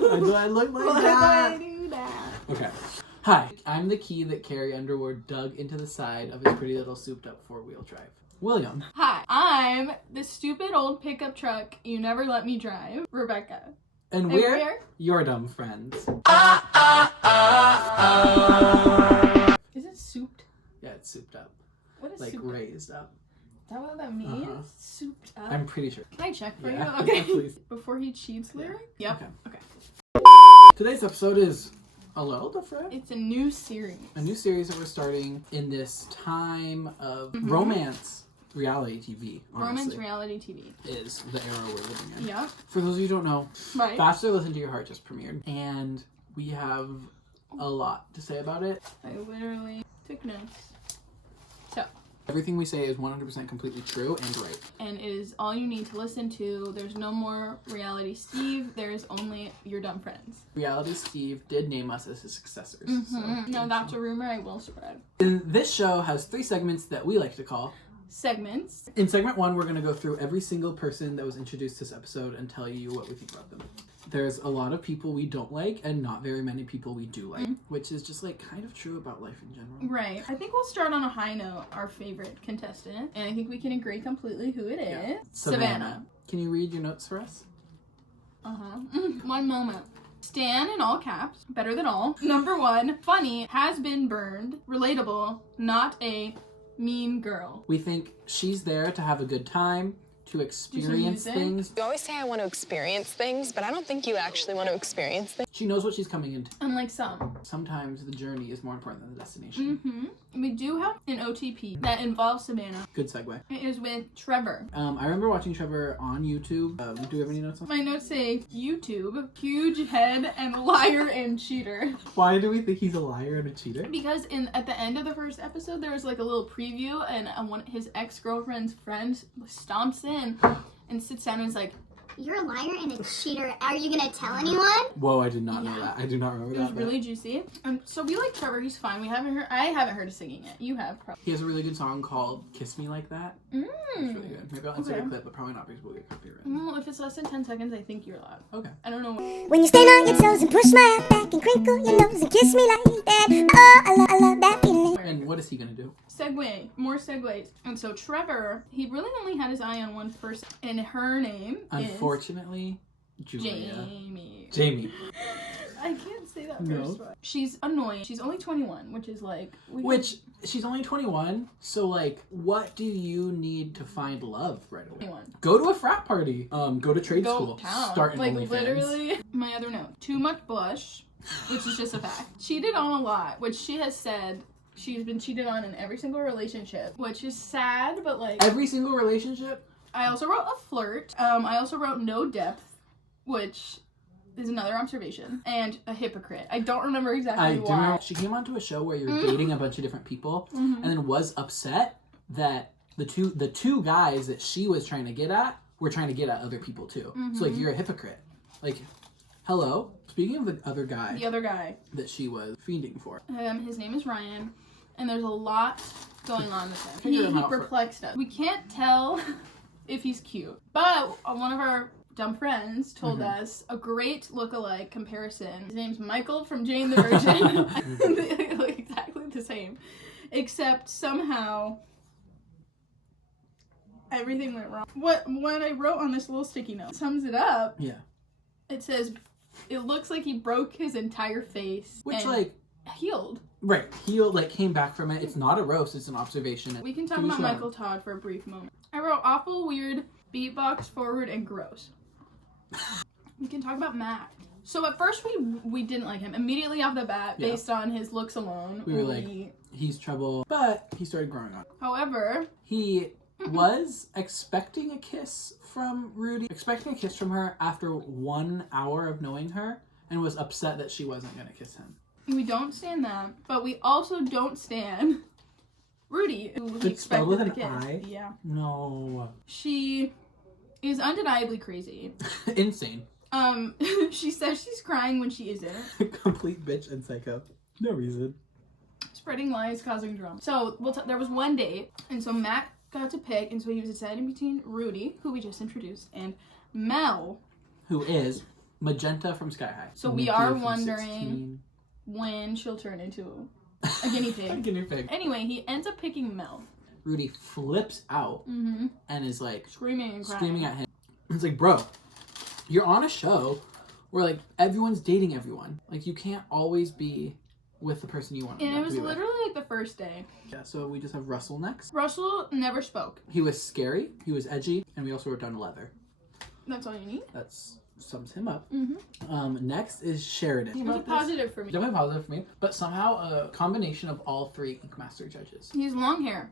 Why do I look like Why that? do I do that? Okay. Hi, I'm the key that Carrie Underwood dug into the side of his pretty little souped-up four-wheel drive. William. Hi, I'm the stupid old pickup truck you never let me drive, Rebecca. And we're your dumb friends. Is it souped? Yeah, it's souped up. What is like souped? raised up. Is that what that means? Uh-huh. Souped up? I'm pretty sure. Can I check for Yeah. you? Okay. Please. Before he cheats lyric? Yep. Okay. Okay. Today's episode is a little different. It's a new series. A new series that we're starting in this time of romance reality TV. Honestly, Romance reality TV. is the era we're living in. Yeah. For those of you who don't know, Right. Bachelor Listen to Your Heart just premiered, and we have a lot to say about it. I literally took notes. So, Everything we say is 100% completely true and right. and it is all you need to listen to. There's no more reality Steve. There's only your dumb friends. Reality Steve did name us as his successors. So, No, that's a rumor I will spread. and this show has 3 segments that we like to call. Segments. In segment 1, we're going to go through every single person that was introduced this episode and tell you what we think about them. There's a lot of people we don't like and not very many people we do like, which is just like kind of true about life in general. Right. I think we'll start on a high note. Our favorite contestant, and I think we can agree completely who it is. Yeah. Savannah. Can you read your notes for us? One moment. Stan in all caps. Better than all. Number 1. Funny. Has been burned. Relatable. Not a mean girl. We think she's there to have a good time, to experience music. things. You always say I want to experience things, but I don't think you actually want to experience things. She knows what she's coming into. Unlike some. Sometimes the journey is more important than the destination. We do have an OTP that involves Savannah. Good segue. It is with Trevor. I remember watching Trevor on YouTube. Do we have any notes on? My notes say YouTube, huge head, and liar and cheater. Why do we think he's a liar and a cheater? Because at the end of the first episode, there was like a little preview, and his ex-girlfriend's friend stomps in and sits down and is like, "You're a liar and a cheater. Are you gonna tell anyone?" Whoa, I did not know that. I do not remember it that. was really juicy. So we like Trevor. He's fine. I haven't heard him singing it. You have probably. He has a really good song called "Kiss Me Like That." It's really good. Maybe I'll insert a Okay. clip, but probably not because we'll get copyright. Well, if it's less than 10 seconds, I think you're allowed. Okay. I don't know. When you stand on your toes and push my head back and crinkle your nose and kiss me like that. Oh, I love that feeling. And what is he gonna do? More segues. And so Trevor, he really only had his eye on one person, and her name Unfortunately, is Julia. Jamie. I can't say that No. first one. She's annoying. She's only 21, which is like... She's only 21, so like, what do you need to find love right away? 21. Go to a frat party. Go to trade Go school. town. Start an like OnlyFans. literally. My other note. Too much blush, which is just a fact. Cheated on a lot, which she has said she's been cheated on in every single relationship, which is sad, but like... Every single relationship? I also wrote a flirt. I also wrote no depth, which is another observation, and a hypocrite. I don't remember exactly I do why. know. She came onto a show where you're dating a bunch of different people, and then was upset that the two guys that she was trying to get at were trying to get at other people too. So like, you're a hypocrite. Like, hello. Speaking of the other guy that she was fiending for, his name is Ryan, and there's a lot going on with him. Figure him He out perplexed us. We can't tell if he's cute, but one of our dumb friends told us a great look-alike comparison. His name's Michael from Jane the Virgin. They look exactly the same, except somehow everything went wrong. What I wrote on this little sticky note sums it up. yeah. It says, it looks like he broke his entire face. Which, and like... healed. Right. Healed, like, came back from it. It's not a roast, it's an observation. We can talk about Michael Todd for a brief moment. I wrote awful, weird, beatbox, forward, and gross. We can talk about Matt. So at first we didn't like him. Immediately off the bat, based on his looks alone. We were like, he's trouble. But he started growing up. However... He was expecting a kiss from Rudy. Expecting a kiss from her after 1 hour of knowing her. And was upset that she wasn't going to kiss him. We don't stand that. But we also don't stand Rudy, who he It's spelled with expected an to kiss. I? Yeah. No. She is undeniably crazy. Insane. She says she's crying when she isn't. Complete bitch and psycho. No reason. Spreading lies, causing drama. So there was one date, and so Matt got to pick, and so he was deciding between Rudy, who we just introduced, and Mel, Who is Magenta from Sky High. So we Nikki are from wondering 16. when she'll turn into a guinea pig. Guinea pig. Anyway, he ends up picking Mel. Rudy flips out Mm-hmm. and is like Screaming and crying. screaming at him. It's like, bro, you're on a show where like everyone's dating everyone. Like you can't always be with the person you want. And it was to be literally like the first day. Yeah, so we just have Russell next. Russell never spoke. He was scary, he was edgy, and we also wrote down leather. That's all you need. That's sums him up. Mm-hmm. Next is Sheridan. It was a positive for me. Definitely positive for me, but somehow a combination of all three Ink Master judges. He's long hair.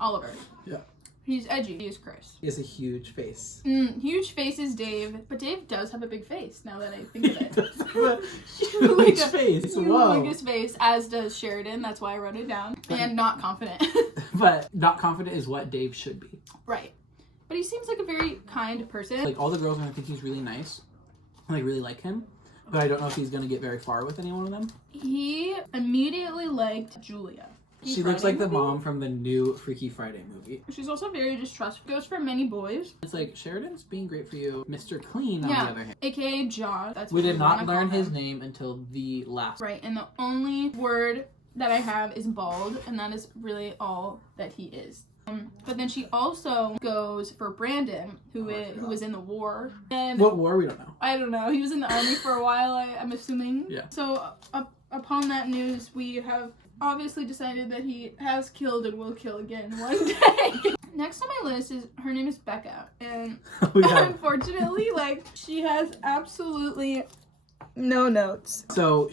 Oliver. Yeah. He's edgy. He is Chris. He has a huge face. Huge face is Dave, but Dave does have a big face now that I think of it. Huge face. Whoa. Humongous face, as does Sheridan. That's why I wrote it down. And not confident. But not confident is what Dave should be. Right. But he seems like a very kind person. Like all the girls are gonna think he's really nice. Like really like him. But I don't know if he's gonna get very far with any one of them. He immediately liked Julia. She looks like the mom from the new Freaky Friday movie. She's also very distrustful. Goes for many boys. It's like Sheridan's being great for you. Mr. Clean on the other hand. AKA Jaw. That's We what did not wanna learn call his him. name until the last. Right, and the only word that I have is bald, and that is really all that he is. But then she also goes for Brandon, who was in the war. And What war? We don't know. I don't know. He was in the army for a while, I'm assuming. Yeah. So upon that news, we have obviously decided that he has killed and will kill again one day. Next on my list is, her name is Becca. And unfortunately, like, she has absolutely no notes. So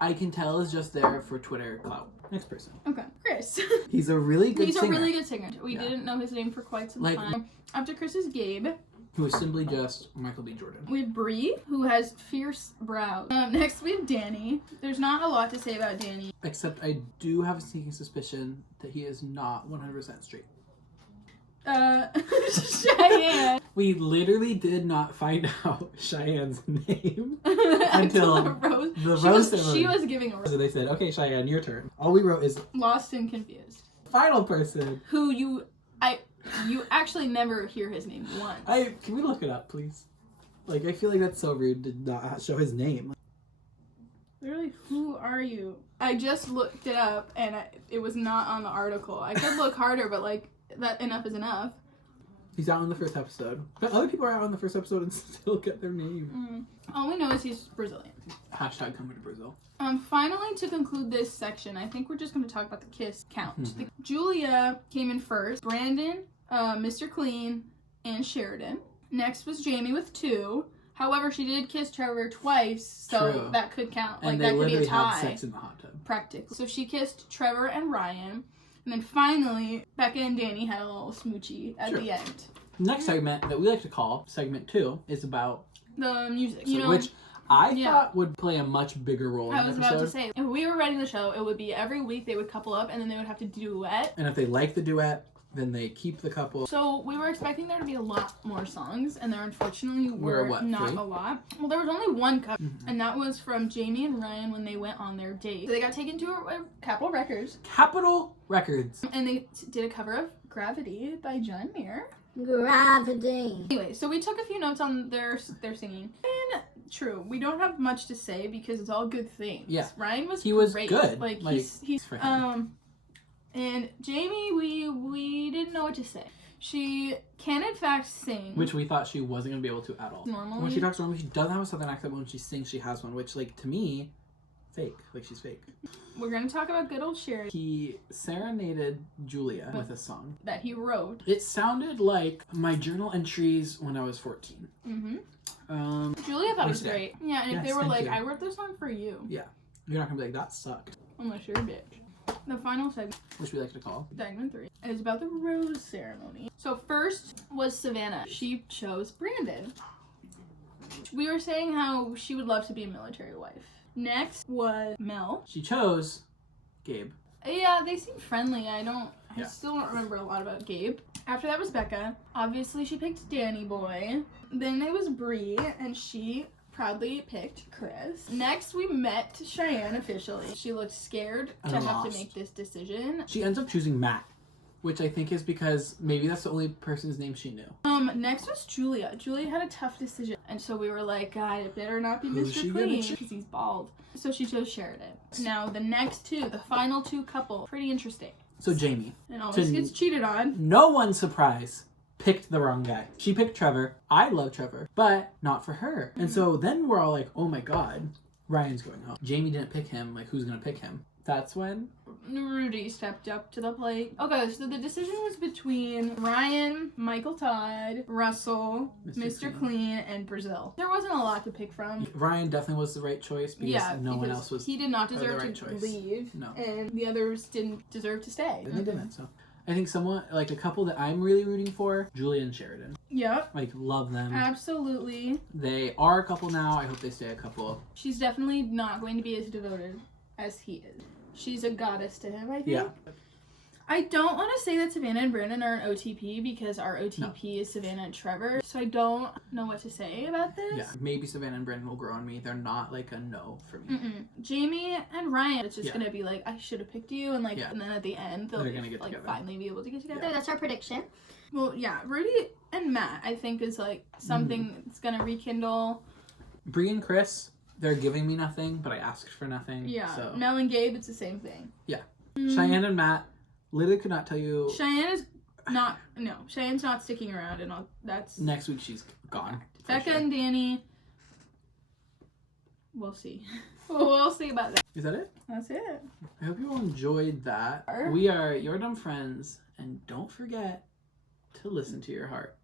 I can tell, is just there for Twitter clout. Next person. Okay, Chris. He's a really good singer. He's a really good singer. We didn't know his name for quite some time. After Chris is Gabe. Who is simply just Michael B. Jordan. We have Bree, who has fierce brows. Next we have Danny. There's not a lot to say about Danny. Except I do have a sneaking suspicion that he is not 100% straight. Cheyenne. We literally did not find out Cheyenne's name until the rose ceremony. She was giving a rose. So they said, okay, Cheyenne, your turn. All we wrote is Lost and confused. final person. Who you actually never hear his name once. Can we look it up, please? Like, I feel like that's so rude to not show his name. Literally, who are you? I just looked it up and it was not on the article. I could look harder, but like, that enough is enough. He's out in the first episode. But other people are out in the first episode and still get their name. All we know is he's Brazilian. Hashtag coming to Brazil. Finally, to conclude this section, I think we're just going to talk about the kiss count. Julia came in first. Brandon, Mr. Clean, and Sheridan. Next was Jamie with 2. However, she did kiss Trevor twice, so True. that could count. And Like, they that could be a literally tie. had sex in the hot tub. Practically. So she kissed Trevor and Ryan. And then finally, Becca and Danny had a little smoochie at the end. Next segment that we like to call segment 2 is about The music. which I thought would play a much bigger role in I the was episode. about to say, if we were writing the show, it would be every week they would couple up and then they would have to duet. And if they like the duet, then they keep the couple. So we were expecting there to be a lot more songs, and there unfortunately were not 3? a lot. Well, there was only one cover, and that was from Jamie and Ryan when they went on their date. So they got taken to Capitol Records. Capitol Records. And they did a cover of Gravity by John Mayer. Gravity. Anyway, so we took a few notes on their singing. And true, we don't have much to say because it's all good things. Yeah. Ryan was He was great. good. Like he's for him. And Jamie, we didn't know what to say. She can in fact sing. Which we thought she wasn't going to be able to at all. Normally. When she talks normally, she doesn't have a southern accent, but when she sings, she has one, which, like, to me, fake. Like, she's fake. We're going to talk about good old Sherry He serenaded Julia with a song. that he wrote. It sounded like my journal entries when I was 14. Julia thought it was Wasted. great. Yeah, and if Yes, they were thank like, you. I wrote this song for you. Yeah. You're not going to be like, that sucked. Unless you're a bitch. The final segment, Which we like to call. segment 3, is about the rose ceremony. So first was Savannah. She chose Brandon. We were saying how she would love to be a military wife. Next was Mel. She chose Gabe. Yeah, they seem friendly. I Yeah. still don't remember a lot about Gabe. After that was Becca. Obviously, she picked Danny Boy. Then there was Bree, and she proudly picked Chris. Next, we met Cheyenne officially. She looked scared to And have to lost. make this decision. She ends up choosing Matt. which I think is because maybe that's the only person's name she knew. Next was Julia. Julia had a tough decision, and so we were like, God, it better not be Who's Mr. she gonna Clean choose? because he's bald. So she chose Sheridan. Now the next two, the final two couple, pretty interesting. So Jamie, And always gets cheated on. no one's surprise, picked the wrong guy. She picked Trevor. I love Trevor, but not for her. And so then we're all like, oh my god, Ryan's going home. Jamie didn't pick him. Like, who's gonna pick him? That's when Rudy stepped up to the plate. Okay, so the decision was between Ryan, Michael Todd, Russell, Mr. Clean, and Brazil. There wasn't a lot to pick from. Ryan definitely was the right choice because no one else was. He did not the deserve right to choice. leave. No. And the others didn't deserve to stay. And they didn't. So I think someone like a couple that I'm really rooting for, Julia and Sheridan. Yep. Like, love them. Absolutely. They are a couple now. I hope they stay a couple. She's definitely not going to be as devoted as he is. She's a goddess to him, I think. Yeah. I don't want to say that Savannah and Brandon are an OTP because our OTP is Savannah and Trevor. So I don't know what to say about this. Yeah. Maybe Savannah and Brendan will grow on me. They're not like a no for me. Jamie and Ryan, it's just gonna be like, I should have picked you, and like, Yeah. and then at the end they'll They're gonna get like together. finally be able to get together. So that's our prediction. Well, yeah, Rudy and Matt, I think, is like something that's gonna rekindle. Bree and Chris, they're giving me nothing, but I asked for nothing. Yeah, So. Mel and Gabe, it's the same thing. Yeah. Cheyenne and Matt, literally could not tell you. Cheyenne is not. No, Cheyenne's not sticking around, and all that's Next week she's gone. for Becca sure. and Danny. We'll see. We'll see about that. Is that it? That's it. I hope you all enjoyed that. Sure. We are your dumb friends, and don't forget to listen to your heart.